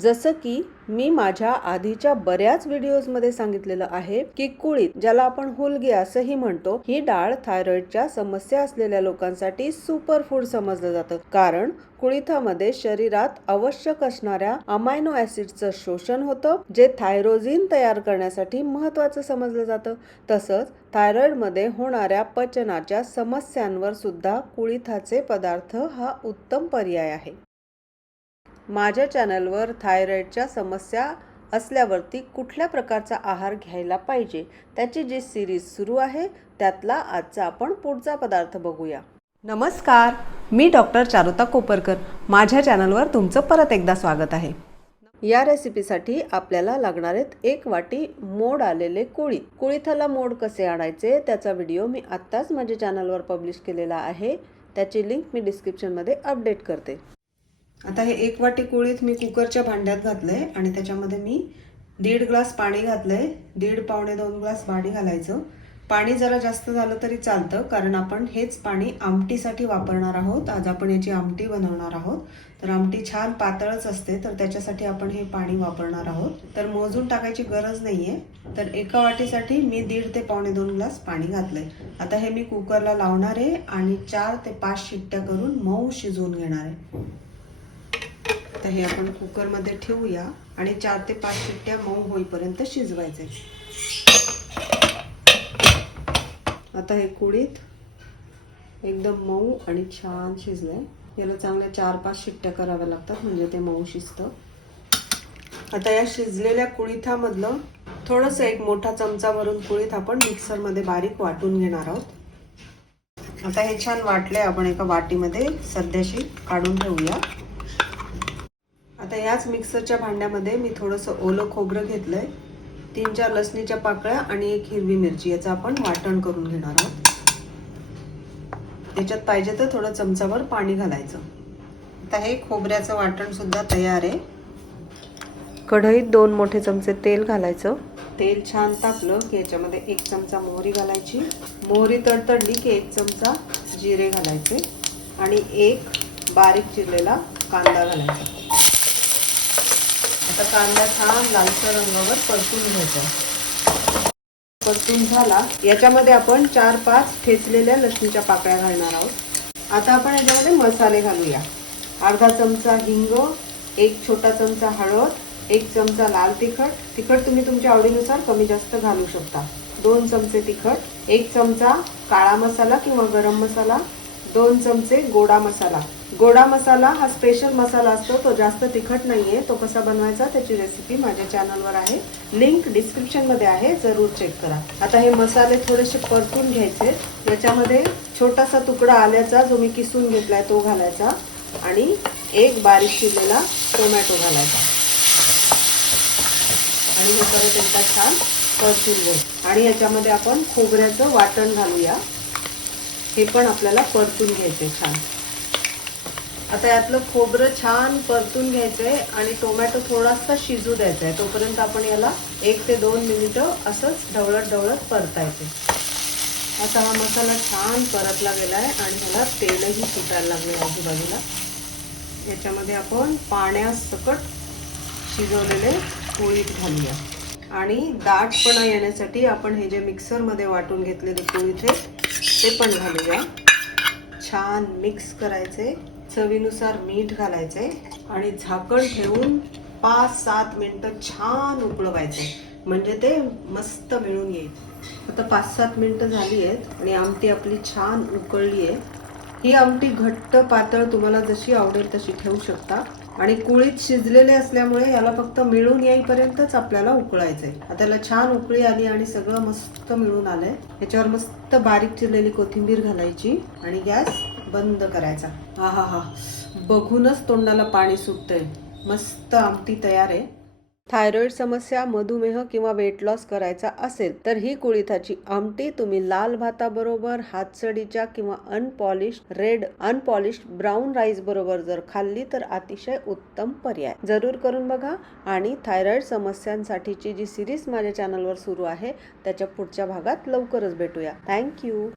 जसं की मी माझ्या आधीच्या बऱ्याच व्हिडिओजमध्ये सांगितलेलं आहे की कुळीत ज्याला आपण हुलगी असंही म्हणतो ही डाळ थायरॉइडच्या समस्या असलेल्या लोकांसाठी सुपर फूड समजलं जातं. कारण कुळिथामध्ये शरीरात आवश्यक असणाऱ्या अमायनो ऍसिडचं शोषण होतं जे थायरोझिन तयार करण्यासाठी महत्वाचं समजलं जातं. तसंच थायरॉइडमध्ये होणाऱ्या पचनाच्या समस्यांवर सुद्धा कुळिथाचे पदार्थ हा उत्तम पर्याय आहे. माझ्या चॅनलवर थायरॉईडच्या समस्या असल्यावरती कुठल्या प्रकारचा आहार घ्यायला पाहिजे त्याची जी सिरीज सुरू आहे त्यातला आजचा आपण पुढचा पदार्थ बघूया. नमस्कार मी डॉक्टर चारुता कोपरकर. माझ्या चॅनलवर तुमचं परत एकदा स्वागत आहे. या रेसिपीसाठी आपल्याला लागणार आहेत एक वाटी मोड आलेले कुळी. कुळीथाला मोड कसे आणायचे त्याचा व्हिडिओ मी आत्ताच माझ्या चॅनलवर पब्लिश केलेला आहे. त्याची लिंक मी डिस्क्रिप्शनमध्ये अपडेट करते. आता हे एक वाटी कुळीत मी कुकरच्या भांड्यात घातलं आहे आणि त्याच्यामध्ये मी दीड ग्लास पाणी घातलं आहे दीड पावणे दोन ग्लास पाणी घालायचं. पाणी जरा जास्त झालं तरी चालतं कारण आपण हेच पाणी आमटीसाठी वापरणार आहोत. आज आपण याची आमटी बनवणार आहोत. तर आमटी छान पातळच असते तर त्याच्यासाठी आपण हे पाणी वापरणार आहोत. तर मोजून टाकायची गरज नाही आहे तर एका वाटीसाठी मी दीड ते पावणे दोन ग्लास पाणी घातलंय. आता हे मी कुकरला लावणार आहे आणि चार ते पाच शिट्ट्या करून मऊ शिजवून घेणार आहे. तर हे आपण कुकरमध्ये ठेवूया आणि चार ते पाच शिट्ट्या मऊ होईपर्यंत शिजवायचे. आता हे कुडीत एकदम मऊ आणि छान शिजलंय. याला चांगल्या चार पाच शिट्ट्या कराव्या लागतात म्हणजे ते मऊ शिजतं. आता या शिजलेल्या कुळीथामधलं थोडंसं एक मोठा चमचा भरून कुळीत आपण मिक्सरमध्ये बारीक वाटून घेणार आहोत. आता हे छान वाटले आपण एका वाटीमध्ये सध्याशी काढून ठेवूया. आता याच मिक्सरच्या भांड्यामध्ये मी थोडंसं ओलं खोबरं घेतलंय. तीन चार लसणीच्या पाकळ्या आणि एक हिरवी मिरची. याचं आपण वाटण करून घेणार आहोत. त्याच्यात पाहिजे तर थोडं चमचाभर पाणी घालायचं. आता हे खोबऱ्याचं वाटण सुद्धा तयार आहे. कढईत दोन मोठे चमचे तेल घालायचं. तेल छान तापलं की याच्यामध्ये एक चमचा मोहरी घालायची. मोहरी तडतडली की एक चमचा जिरे घालायचे. आणि एक बारीक चिरलेला कांदा घालायचा. आता कांदा छान लालसर रंगावर परतून घ्यायचा. परतून झाला. याच्यामध्ये आपण चार पाच ठेचलेल्या लसणीच्या पाकळ्या घालणार आहोत. आता आपण याच्यामध्ये मसाले घालूया. अर्धा चमचा हिंग एक छोटा चमचा हळद एक चमचा लाल तिखट. तिखट तुम्ही तुमच्या आवडीनुसार कमी जास्त घालू शकता. दोन चमचे तिखट एक चमचा काळा मसाला किंवा गरम मसाला दोन चमचे गोडा मसाला. गोडा मसाला हा स्पेशल मसाला असतो तो जास्त तिखट नाहीये तो कसा बनवायचा त्याची रेसिपी माझ्या चॅनलवर आहे. लिंक डिस्क्रिप्शनमध्ये आहे जरूर चेक करा. आता हे मसाले थोडेसे परतून घ्यायचे. याच्यामध्ये छोटासा तुकडा आल्याचा जो मी किसून घेतलाय तो घालायचा. आणि एक बारीक शिरलेला टोमॅटो घालायचा. आणि हे परत एकदा छान परतून घेऊ आणि याच्यामध्ये आपण खोबऱ्याचं वाटण घालूया. हे पण आपल्याला परतून घ्यायचे छान. आता यातलं खोबरं छान परतून घ्यायचंय आणि टोमॅटो थोडासा शिजू द्यायचा आहे तोपर्यंत आपण याला एक ते दोन मिनिटं असंच ढवळत ढवळत परतायचे. आता हा मसाला छान परतला आहे आणि ह्याला तेलही सुटायला लागले आजूबाजूला. याच्यामध्ये आपण पाण्यासकट शिजवलेले पोळीत घालूया. आणि दाटपणा येण्यासाठी आपण हे जे मिक्सरमध्ये वाटून घेतलेले पोळीचे ते पण घालूया. छान मिक्स करायचे. चवीनुसार मीठ घालायचं आहे आणि झाकण ठेवून पाच सात मिनटं छान उकळवायचे म्हणजे ते मस्त मिळून येईल. आता पाच सात मिनटं झाली आहेत आणि आमटी आपली छान उकळली आहे. ही आमटी घट्ट पातळ तुम्हाला जशी आवडेल तशी ठेवू शकता. आणि कुळीत शिजलेले असल्यामुळे याला फक्त मिळून येईपर्यंतच आपल्याला उकळायचं आहे आता याला छान उकळी आली आणि सगळं मस्त मिळून आलंय. याच्यावर मस्त बारीक चिरलेली कोथिंबीर घालायची आणि गॅस बंद करायचा. हा हा हा. बघूनच तोंडाला पाणी सुटतंय. मस्त आमटी तयार आहे. थायरॉईड समस्या मधुमेह किंवा वेट लॉस करायचा असेल तर ही कुळिथाची आमटी तुम्ही लाल भाताबरोबर हातसडीच्या किंवा unpolished red unpolished brown rice बरोबर जर खाल्ली तर अतिशय उत्तम पर्याय. जरूर करून बघा. आणि थायरॉईड समस्यांसाठीची जी सिरीज माझ्या चॅनलवर सुरू आहे त्याच्या पुढच्या भागात लवकरच भेटूया. थँक्यू